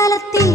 കാലത്തിൽ